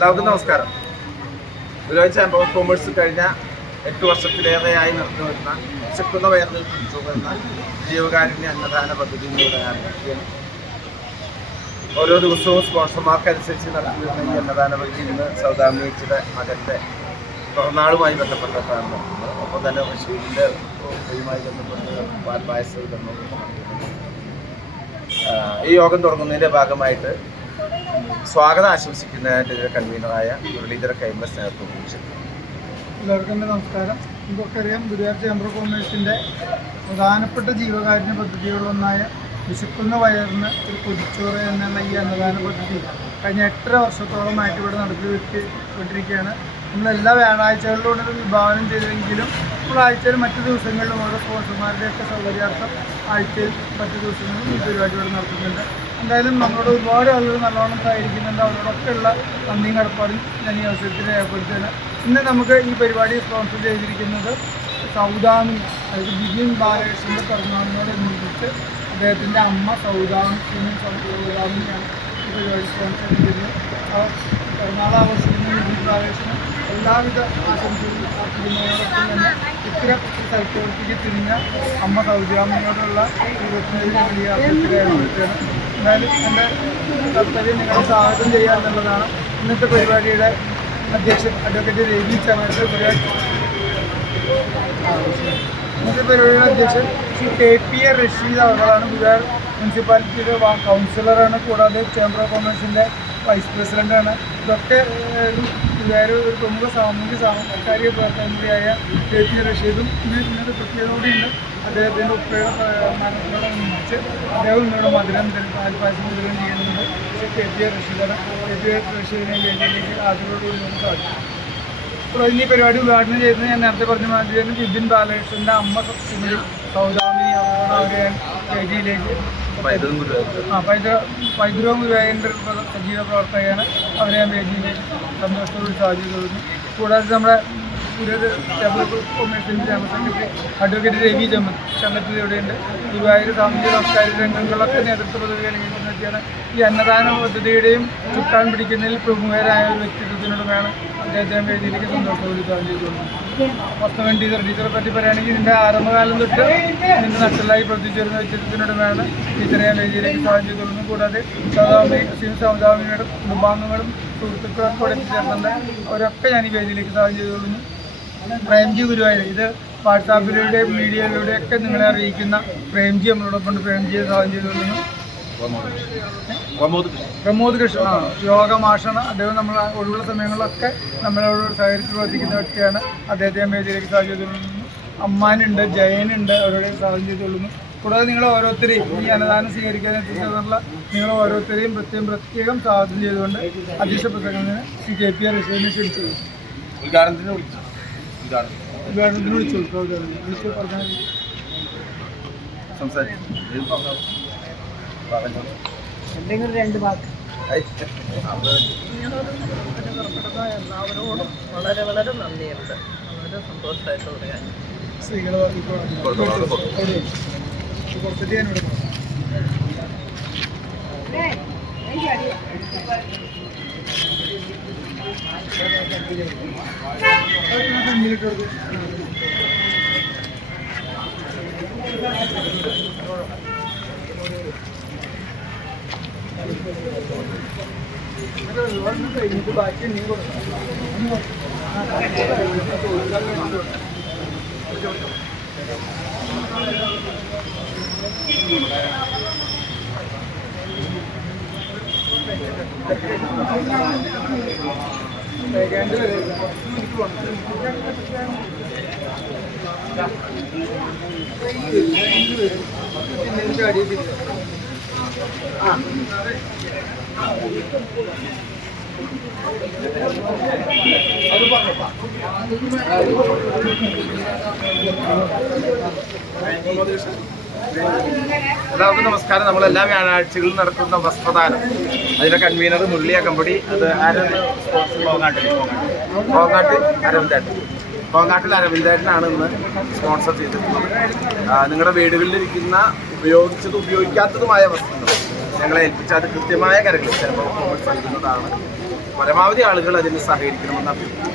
എല്ലാവർക്കും നമസ്കാരം. Guruvayur chamber of commerce കഴിഞ്ഞ 8 വർഷത്തിലേറെയായി നടന്നു വരുന്ന വിശക്കുന്ന വയറിൽ പിടിച്ചുകൊള്ളുന്ന ജീവകാരുണ്യ അന്നദാന പദ്ധതിയിലൂടെ ആരംഭിക്കുകയാണ്. ഓരോ ദിവസവും സ്പോൺസർമാർക്കനുസരിച്ച് നടത്തി വരുന്ന ഈ അന്നദാന പദ്ധതി ഇന്ന് സൗദാമിനിയുടെ മകൻ്റെ പിറന്നാളുമായി ബന്ധപ്പെട്ടിട്ടാണ് നടത്തുന്നത്. ഒപ്പം തന്നെ ബഷീറിൻ്റെ ഇതുമായി ബന്ധപ്പെട്ട് പാൽപായസ വിതരണവും. ഈ യോഗം തുടങ്ങുന്നതിൻ്റെ ഭാഗമായിട്ട് സ്വാഗതം ആശംസിക്കുന്നതിൻ്റെ കൺവീനറായ മുരളീധര കൈമ സ്നേഹത്തോട് കുറിച്ചിട്ടുണ്ട്. എല്ലാവർക്കും എൻ്റെ നമസ്കാരം. നമുക്കറിയാം, ഗുരുവായൂർ ചേംബർ ഓഫ് കൊമേഴ്സിൻ്റെ പ്രധാനപ്പെട്ട ജീവകാരുണ്യ പദ്ധതികളിലൊന്നായ വിശക്കുന്ന വയറിന് ഒരു പൊതിച്ചോറ് എന്നുള്ള ഈ അന്നദാന പദ്ധതി കഴിഞ്ഞ 8.5 വർഷത്തോളമായിട്ട് ഇവിടെ നടത്തിക്കൊണ്ടിരിക്കുകയാണ്. നമ്മളെല്ലാ വ്യാഴാഴ്ചകളിലൂടെ വിഭാവനം ചെയ്തെങ്കിലും നമ്മൾ ആഴ്ചയിൽ മറ്റു ദിവസങ്ങളിലും ഓരോ സ്പോൺസർമാരുടെയൊക്കെ സൗകര്യാർത്ഥം ആഴ്ചയിൽ മറ്റു ദിവസങ്ങളിലും ഈ പരിപാടി ഇവിടെ നടത്തുന്നുണ്ട്. എന്തായാലും നമ്മളോട് ഒരുപാട് ആളുകൾ നല്ലോണം സഹകരിക്കുന്നുണ്ട്. അവരോടൊക്കെ ഉള്ള നന്ദിയും കടപ്പാടും ഞാൻ ഈ അവസരത്തിൽ രേഖപ്പെടുത്തുകയാണ്. ഇന്ന് നമുക്ക് ഈ പരിപാടി സ്പോൺസർ ചെയ്തിരിക്കുന്നത് സൗദാമിനി, അതായത് ബിബിൻ ബാലകൃഷ്ണൻ്റെ പിറന്നാളിനോടനുബന്ധിച്ച് അദ്ദേഹത്തിൻ്റെ അമ്മ സൗദാമിനിയാണ് ഈ പരിപാടി സ്പോൺസർ ചെയ്തിരുന്നത്. പിറന്നാൾ ആഘോഷിക്കുന്ന ബിബിൻ ബാലകൃഷ്ണൻ എല്ലാവിധ ആശംസകളും ആർപ്പിക്കുന്നതോടൊപ്പം തന്നെ ഇത്തരം സൽപ്രവൃത്തിക്ക് തിരിഞ്ഞ അമ്മ സൗദാമിനിയോടുള്ള ജീവിതത്തിൻ്റെ വലിയ ആശംസ രേഖപ്പെടുത്തുകയാണ്. എന്തായാലും എൻ്റെ കർത്തവ്യം നിങ്ങളെ സ്വാഗതം ചെയ്യുക എന്നുള്ളതാണ്. ഇന്നത്തെ പരിപാടിയുടെ അധ്യക്ഷൻ അഡ്വക്കേറ്റ് രവി ചമട്ട്, ഇന്നത്തെ പരിപാടിയുടെ അധ്യക്ഷൻ ശ്രീ KPA റഷീദ് അവர்களാണ്. ഗുരുവായൂർ മുനിസിപ്പാലിറ്റിയുടെ കൗൺസിലറാണ്. കൂടാതെ ചേംബർ ഓഫ് കൊമേഴ്സിൻ്റെ വൈസ് പ്രസിഡൻ്റാണ്. ഇതൊക്കെ ഗുരുവായൂർ ഒരു പ്രമുഖ സാംസ്കാരിക പ്രവർത്തകൻ കൂടിയായ KPA റഷീദും ഇന്നൊരു പ്രത്യേകതയോടെയുണ്ട്. അദ്ദേഹത്തിൻ്റെ ഉപ്പയുടെ മരണത്തോടനുബന്ധിച്ച് അദ്ദേഹം ഇന്നോട് മധുരം പാൽപ്പായസം വിതരണം ചെയ്യുന്നുണ്ട്. KPA റഷീദാണ്. KPA റഷീദിനെ വേദിയിലേക്ക് ആദ്യത്തോടുകൂടി നമുക്ക് സാധിക്കും. അപ്പോൾ ഇന്ന് ഈ പരിപാടി ഉദ്ഘാടനം ചെയ്തത് ഞാൻ നേരത്തെ പറഞ്ഞ മാതിരി ബിബിൻ ബാലകൃഷ്ണൻ്റെ അമ്മ സൗദാമിനി അവരെ വേദിയിലേക്ക് പൈതൃകം ഗുരുവായൂരിൻ്റെ സജീവ പ്രവർത്തകയാണ്. അവരെ ഞാൻ വേദിയിലേക്ക് സന്തോഷത്തോട് സാധ്യത തോന്നുന്നു. കൂടാതെ നമ്മുടെ ചേംബർ ഓഫ് കൊമേഴ്സിൻ്റെ general secretary advocate Ravi Chamath ഇവിടെയുണ്ട്. ഗുരുവായൂർ സാമൂഹിക സാംസ്കാരിക രംഗങ്ങളിലൊക്കെ നേതൃത്വ പദവി നൽകിയിട്ടുള്ള വ്യക്തിയാണ്. ഈ അന്നദാന പദ്ധതിയുടെയും ചുക്കാൻ പിടിക്കുന്നതിൽ പ്രമുഖരായ ഒരു വ്യക്തിത്വത്തിനോടുമാണ് അദ്ദേഹത്തെ വേദിയിലേക്ക് സന്തോഷത്തോട് സാധ്യത തോന്നുന്നു. വാസ്തവൻ ടീച്ചറെ പറ്റി പറയുകയാണെങ്കിൽ ഇതിൻ്റെ ആരംഭകാലം തൊട്ട് ഇതിൻ്റെ നട്ടലായി പ്രവർത്തിച്ചു വരുന്ന വ്യക്തിത്വത്തിനോടുമാണ് ടീച്ചറെ ഞാൻ വേദിയിലേക്ക് സാധ്യത തോന്നുന്നു. കൂടാതെ സൗദാമിനിയുടെ കുടുംബാംഗങ്ങളും സുഹൃത്തുക്കളൊക്കെ ഇവിടെ എത്തിച്ചേർന്നുണ്ട്. അവരൊക്കെ ഞാൻ ഈ വേദിയിലേക്ക് സാധ്യത തോന്നുന്നു. പ്രേംജി ഗുരുവായൂർ, ഇത് വാട്സാപ്പിലൂടെ മീഡിയയിലൂടെയൊക്കെ നിങ്ങളെ അറിയിക്കുന്ന പ്രേംജി നമ്മളോടൊപ്പം പ്രേംജിയെ സാധ്യത തോന്നുന്നു. പ്രമോദ് കൃഷ്ണ യോഗമാഷാണ്. അദ്ദേഹം നമ്മൾ ഒഴിവുള്ള സമയങ്ങളിലൊക്കെ നമ്മളോട് സഹകരിച്ച് പ്രവർത്തിക്കുന്ന വ്യക്തിയാണ്. അദ്ദേഹത്തെ ഞാൻ വേദിയിലേക്ക് സാധ്യത തോന്നുന്നു. അമ്മാനുണ്ട്, ജയനുണ്ട്, അവരുടെ സാധ്യത തോന്നുന്നു. കൂടാതെ നിങ്ങൾ ഓരോരുത്തരെയും ഈ അന്നദാനം സ്വീകരിക്കാൻ എത്തിച്ചേർന്നുള്ള നിങ്ങൾ ഓരോരുത്തരെയും പ്രത്യേകം സ്വാഗതം ചെയ്തുകൊണ്ട് അധ്യക്ഷ പ്രസംഗത്തിന് ശ്രീ KPA റഷീദിനെ ക്ഷണിച്ചു. ഉദ്ഘാടനത്തിന് വിളിച്ചു പറഞ്ഞാൽ എന്തെങ്കിലും 2 വാക്ക്. എല്ലാവരോടും വളരെ വളരെ നന്ദിയുണ്ട്. വളരെ സന്തോഷമായിട്ടുള്ള കാര്യം. സ്ത്രീകളെ കഴിഞ്ഞിട്ട് ബാക്കി നീ കൊടുക്കണം. എല്ലാവർക്കും നമസ്കാരം. നമ്മളെല്ലാ വ്യാഴാഴ്ചകളിലും നടത്തുന്ന വസ്ത്രദാനം, അതിൻ്റെ കൺവീനർ മുരളി അകമ്പടി, അത് കോങ്ങാട്ടിൽ അരവിന്ദേട്ടനാണ് ഇന്ന് സ്പോൺസർ ചെയ്തിട്ടുള്ളത്. നിങ്ങളുടെ വീടുകളിലിരിക്കുന്ന ഉപയോഗിച്ചതും ഉപയോഗിക്കാത്തതുമായ വസ്ത്രങ്ങൾ ഞങ്ങളെ ഏൽപ്പിച്ച അത് കൃത്യമായ കാര്യങ്ങൾ ചേംബർ ഓഫ് കൊമേഴ്സ് നൽകുന്നതാണ്. പരമാവധി ആളുകൾ അതിന് സഹകരിക്കണമെന്ന് അഭ്യർത്ഥിക്കുന്നു.